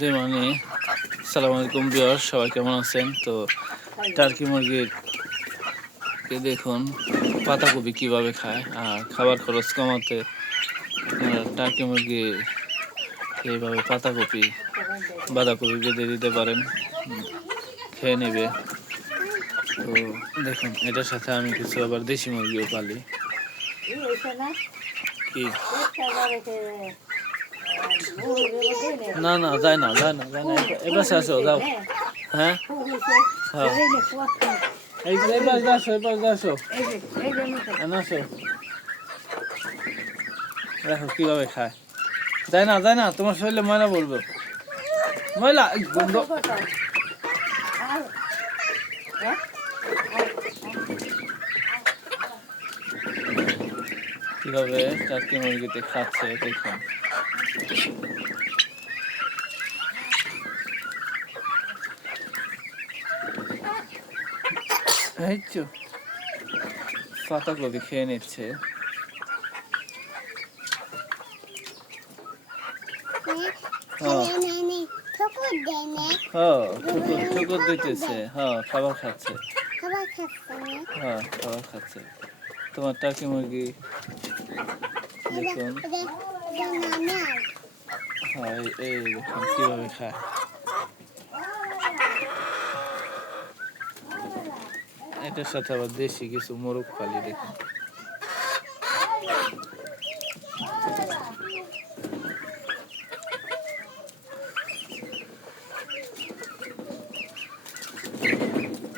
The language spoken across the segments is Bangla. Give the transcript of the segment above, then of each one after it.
যে মানে আসসালামু আলাইকুম ভিউয়ার্স, সবাই কেমন আছেন? তো টার্কি মুরগির কে দেখুন পাতাকপি কিভাবে খায়, আর খাবার খরচ কমাতে আপনারা টার্কি মুরগি এইভাবে পাতাকপি বাঁধাকপি বেঁধে দিতে পারেন, খেয়ে নেবে। তো দেখুন, এটার সাথে আমি কিছু আবার দেশি মুরগিও পালি। কি না না, যায় না, যায় না, যায় না, এবার আসো, যাও। হ্যাঁ হ্যাঁ, এবার আসো, এবার আসো, আসো। দেখো কিভাবে খায়। যায় না, যায় না, তোমার শরীরে ময়লা পড়বে, ময়লা গন্ধ। কিভাবে টার্কি মুরগিতে খাচ্ছে দেখুন। এই তো পাতাকপি খেয়ে নিচ্ছে। ঠুকুর দিতেছে, হ্যাঁ খাবার খাচ্ছে, হ্যাঁ খাবার খাচ্ছে। তোমার টার্কি মুরগি দেখুন, হ্যাঁ এই দেখুন কিভাবে খায়। এটার সাথে আবার দেশি কিছু মোরগ পালি দেখুন।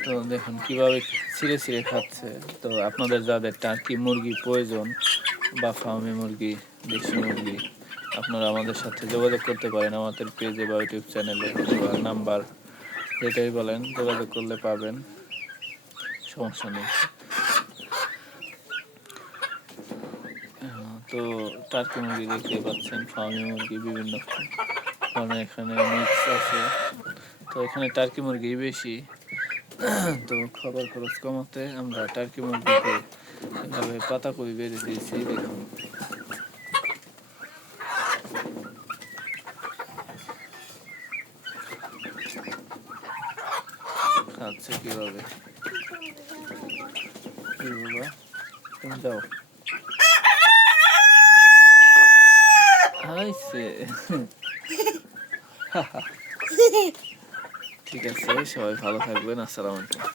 তো দেখুন কিভাবে ছিঁড়ে ছিঁড়ে খাচ্ছে। তো আপনাদের যাদের টার্কি মুরগি প্রয়োজন বা ফার্মি মুরগি, দেশি মুরগি, আপনারা আমাদের সাথে যোগাযোগ করতে পারেন আমাদের পেজে বা ইউটিউব চ্যানেলে, বা নাম্বার যেটাই বলেন যোগাযোগ করলে পাবেন, সমস্যা নেই। তো টার্কি মুরগি দেখতে পাচ্ছেন, ফার্মি মুরগি বিভিন্ন ধরনের এখানে মিক্স আছে। তো এখানে টার্কি মুরগি বেশি। তো খাবার খরচ কমাতে আমরা টার্কি মুরগিকে এভাবে পাতাকপি বেঁধে দিয়েছি দেখুন। খাচ্ছে কিভাবে, কি বাবা তুমি যাও। হাইছে ঠিক আছে, সবাই ভালো থাকবেন, আসসালামু আলাইকুম।